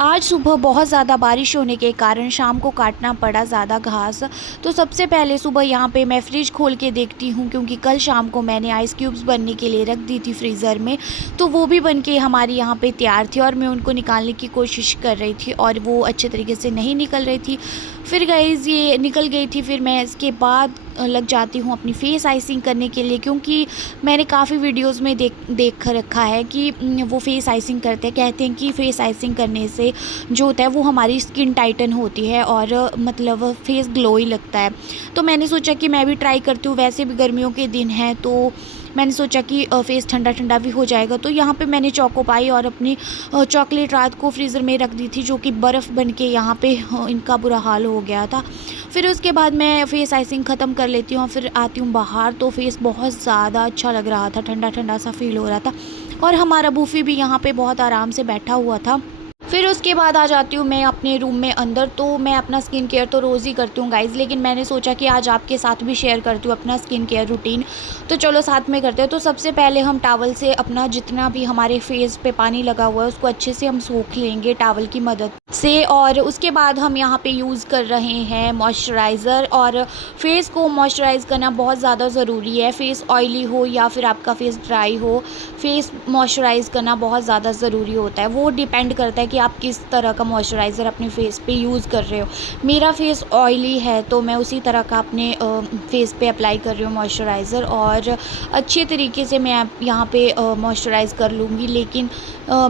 आज सुबह बहुत ज़्यादा बारिश होने के कारण शाम को काटना पड़ा ज़्यादा घास। तो सबसे पहले सुबह यहाँ पे मैं फ्रिज खोल के देखती हूँ, क्योंकि कल शाम को मैंने आइस क्यूब्स बनने के लिए रख दी थी फ्रीज़र में। तो वो भी बन के हमारी यहाँ पे तैयार थी और मैं उनको निकालने की कोशिश कर रही थी और वो अच्छे तरीके से नहीं निकल रही थी। फिर गाइज़ ये निकल गई थी। फिर मैं इसके बाद लग जाती हूँ अपनी फ़ेस आइसिंग करने के लिए, क्योंकि मैंने काफ़ी वीडियोज़ में देख रखा है कि वो फ़ेस आइसिंग करते हैं। कहते हैं कि फ़ेस आइसिंग करने से जो होता है वो हमारी स्किन टाइटन होती है और मतलब फेस ग्लोई लगता है। तो मैंने सोचा कि मैं भी ट्राई करती हूँ, वैसे भी गर्मियों के दिन हैं तो मैंने सोचा कि फेस ठंडा ठंडा भी हो जाएगा। तो यहाँ पे मैंने चोको पाई और अपनी चॉकलेट रात को फ्रीज़र में रख दी थी, जो कि बर्फ़ बन के यहाँ पे इनका बुरा हाल हो गया था। फिर उसके बाद मैं फ़ेस आइसिंग ख़त्म कर लेती हूँ और फिर आती हूँ बाहर। तो फेस बहुत ज़्यादा अच्छा लग रहा था, ठंडा ठंडा सा फ़ील हो रहा था और हमारा बूफ़ी भी यहाँ पे बहुत आराम से बैठा हुआ था। फिर उसके बाद आ जाती हूँ मैं अपने रूम में अंदर। तो मैं अपना स्किन केयर तो रोज़ ही करती हूँ गाइज़, लेकिन मैंने सोचा कि आज आपके साथ भी शेयर करती हूँ अपना स्किन केयर रूटीन। तो चलो साथ में करते हैं। तो सबसे पहले हम टॉवल से अपना जितना भी हमारे फेस पे पानी लगा हुआ है उसको अच्छे से हम सोख लेंगे टॉवल की मदद से। और उसके बाद हम यहाँ पे यूज़ कर रहे हैं मॉइस्चराइज़र। और फेस को मॉइस्चराइज़ करना बहुत ज़्यादा ज़रूरी है। फेस ऑयली हो या फिर आपका फेस ड्राई हो, फेस मॉइस्चराइज़ करना बहुत ज़्यादा ज़रूरी होता है। वो डिपेंड करता है कि आप किस तरह का मॉइस्चराइज़र अपने फेस पे यूज़ कर रहे हो। मेरा फेस ऑयली है तो मैं उसी तरह का अपने फेस पे अप्लाई कर रही हूँ मॉइस्चराइज़र, और अच्छे तरीके से मैं यहाँ पे मॉइस्चराइज़ कर लूँगी। लेकिन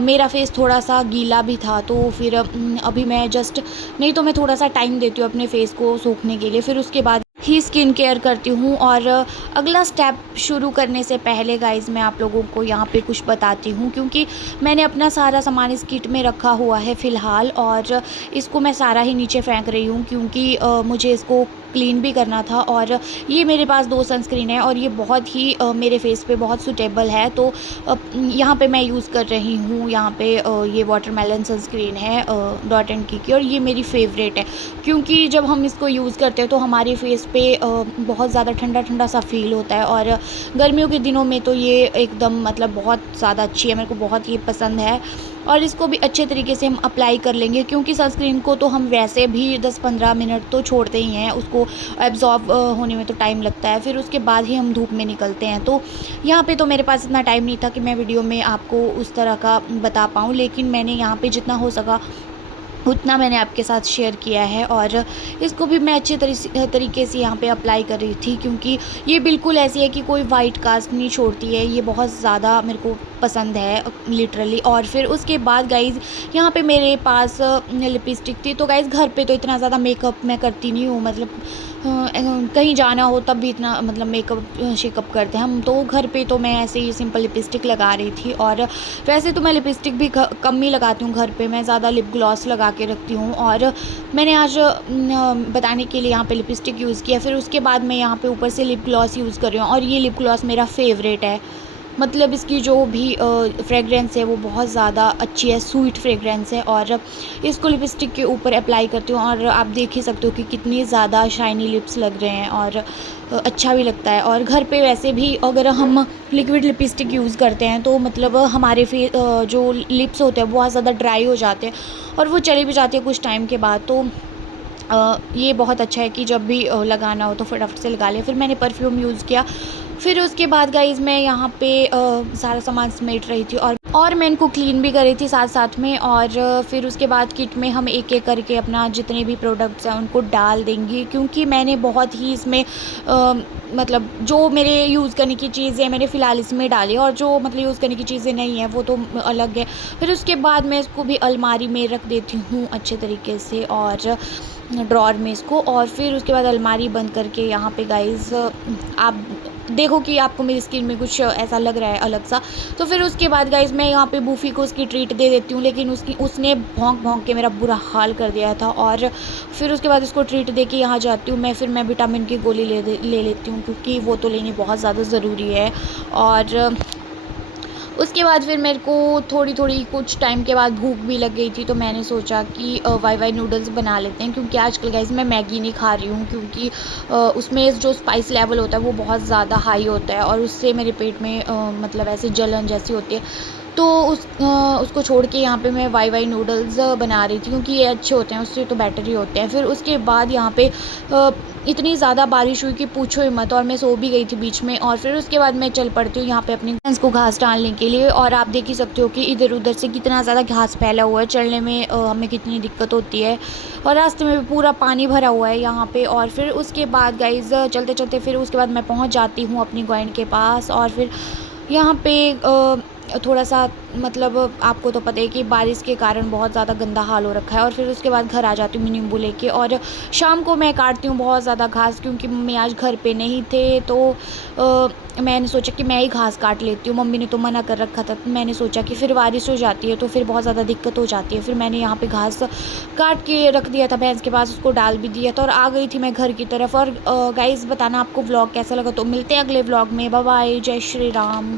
मेरा फेस थोड़ा सा गीला भी था, तो फिर अभी मैं जस्ट नहीं तो मैं थोड़ा सा टाइम देती हूँ अपने फेस को सूखने के लिए, फिर उसके बाद ही स्किन केयर करती हूँ। और अगला स्टेप शुरू करने से पहले गाइज़ मैं आप लोगों को यहाँ पे कुछ बताती हूँ, क्योंकि मैंने अपना सारा सामान इस किट में रखा हुआ है फ़िलहाल, और इसको मैं सारा ही नीचे फेंक रही हूँ, क्योंकि मुझे इसको क्लीन भी करना था। और ये मेरे पास 2 सनस्क्रीन है और ये बहुत ही मेरे फेस पे बहुत सूटेबल है। तो यहाँ पे मैं यूज़ कर रही हूँ यहाँ पे ये वाटरमेलन सनस्क्रीन है डॉट एंड की, और ये मेरी फ़ेवरेट है, क्योंकि जब हम इसको यूज़ करते हैं तो हमारे फेस पे बहुत ज़्यादा ठंडा ठंडा सा फ़ील होता है। और गर्मियों के दिनों में तो ये एकदम मतलब बहुत ज़्यादा अच्छी है, मेरे को बहुत ये पसंद है। और इसको भी अच्छे तरीके से हम अप्लाई कर लेंगे, क्योंकि सनस्क्रीन को तो हम वैसे भी 10-15 मिनट तो छोड़ते ही हैं, उसको एब्ज़ॉर्ब होने में तो टाइम लगता है। फिर उसके बाद ही हम धूप में निकलते हैं। तो यहाँ पे तो मेरे पास इतना टाइम नहीं था कि मैं वीडियो में आपको उस तरह का बता पाऊँ, लेकिन मैंने यहाँ पे जितना हो सका उतना मैंने आपके साथ शेयर किया है। और इसको भी मैं अच्छे तरीके से यहाँ पे अप्लाई कर रही थी, क्योंकि ये बिल्कुल ऐसी है कि कोई वाइट कास्ट नहीं छोड़ती है। ये बहुत ज़्यादा मेरे को पसंद है लिटरली। और फिर उसके बाद गाइज़ यहाँ पे मेरे पास लिपस्टिक थी। तो गाइज़ घर पे तो इतना ज़्यादा मेकअप मैं करती नहीं हूँ, मतलब कहीं जाना हो तब भी इतना मतलब मेकअप शेकअप करते हैं हम। तो घर पे तो मैं ऐसे ही सिंपल लिपस्टिक लगा रही थी। और वैसे तो मैं लिपस्टिक भी कम ही लगाती हूँ घर पे, मैं ज़्यादा लिप ग्लॉस लगा के रखती हूँ। और मैंने आज बताने के लिए यहाँ पे लिपस्टिक यूज़ किया। फिर उसके बाद मैं यहाँ पे ऊपर से लिप ग्लॉस यूज़ कर रही हूँ, और ये लिप ग्लॉस मेरा फेवरेट है। मतलब इसकी जो भी फ्रेगरेंस है वो बहुत ज़्यादा अच्छी है, स्वीट फ्रेगरेंस है। और इसको लिपस्टिक के ऊपर अप्लाई करती हूँ और आप देख ही सकते हो कि कितनी ज़्यादा शाइनी लिप्स लग रहे हैं, और अच्छा भी लगता है। और घर पे वैसे भी अगर हम लिक्विड लिपस्टिक यूज़ करते हैं तो मतलब हमारे जो लिप्स होते हैं बहुत ज़्यादा ड्राई हो जाते हैं और वो चली भी जाती है कुछ टाइम के बाद। तो ये बहुत अच्छा है कि जब भी लगाना हो तो फटाफट से लगा लें। फिर मैंने परफ्यूम यूज़ किया। फिर उसके बाद गाइज़ मैं यहाँ पे सारा सामान समेट रही थी, और मैं इनको क्लीन भी कर रही थी साथ साथ में। और फिर उसके बाद किट में हम एक एक करके अपना जितने भी प्रोडक्ट्स हैं उनको डाल देंगे, क्योंकि मैंने बहुत ही इसमें मतलब जो मेरे यूज़ करने की चीज़ें मैंने फ़िलहाल इसमें डाली, और जो मतलब यूज़ करने की चीज़ें नहीं हैं वो तो अलग है। फिर उसके बाद मैं इसको भी अलमारी में रख देती हूँ अच्छे तरीके से, और ड्रॉअर में इसको। और फिर उसके बाद अलमारी बंद करके यहाँ पे गाइज़ आप देखो कि आपको मेरी स्किन में कुछ ऐसा लग रहा है अलग सा। तो फिर उसके बाद गाइज़ मैं यहाँ पे बूफ़ी को उसकी ट्रीट दे देती हूँ, लेकिन उसने भौंक के मेरा बुरा हाल कर दिया था। और फिर उसके बाद इसको ट्रीट दे के यहाँ जाती हूँ फिर मैं विटामिन की गोली ले लेती हूँ, क्योंकि वो तो लेनी बहुत ज़्यादा ज़रूरी है। और उसके बाद फिर मेरे को थोड़ी कुछ टाइम के बाद भूख भी लग गई थी, तो मैंने सोचा कि वाई नूडल्स बना लेते हैं, क्योंकि आजकल गाइस मैं मैगी नहीं खा रही हूँ, क्योंकि उसमें जो स्पाइस लेवल होता है वो बहुत ज़्यादा हाई होता है और उससे मेरे पेट में मतलब ऐसे जलन जैसी होती है। तो उसको छोड़ के यहाँ पे मैं वाई वाई नूडल्स बना रही थी, क्योंकि ये अच्छे होते हैं, उससे तो बेटर ही होते हैं। फिर उसके बाद यहाँ पे इतनी ज़्यादा बारिश हुई कि पूछो ही मत, और मैं सो भी गई थी बीच में। और फिर उसके बाद मैं चल पड़ती हूँ यहाँ पे अपनी भैंस को घास डालने के लिए। और आप देख ही सकते हो कि इधर-उधर से कितना ज़्यादा घास फैला हुआ है, चलने में हमें कितनी दिक्कत होती है। और रास्ते में भी पूरा पानी भरा हुआ है यहाँ पे। और फिर उसके बाद गाइज़ चलते-चलते फिर उसके बाद मैं पहुँच जाती हूँ अपनी गॉइंड के पास। और फिर यहाँ पे थोड़ा-सा मतलब आपको तो पता ही है कि बारिश के कारण बहुत ज़्यादा गंदा हाल हो रखा है। और फिर उसके बाद घर आ जाती हूँ नींबू लेके। और शाम को मैं काटती हूँ बहुत ज़्यादा घास, क्योंकि मम्मी आज घर पे नहीं थे, तो मैंने सोचा कि मैं ही घास काट लेती हूँ। मम्मी ने तो मना कर रखा था, तो मैंने सोचा कि फिर बारिश हो जाती है तो फिर बहुत ज़्यादा दिक्कत हो जाती है। फिर मैंने यहाँ पे घास काट के रख दिया था भैंस के पास, उसको डाल भी दिया था और आ गई थी मैं घर की तरफ। और गाइज़ बताना आपको व्लॉग कैसा लगा, तो मिलते हैं अगले व्लॉग में। बाय बाय, जय श्री राम।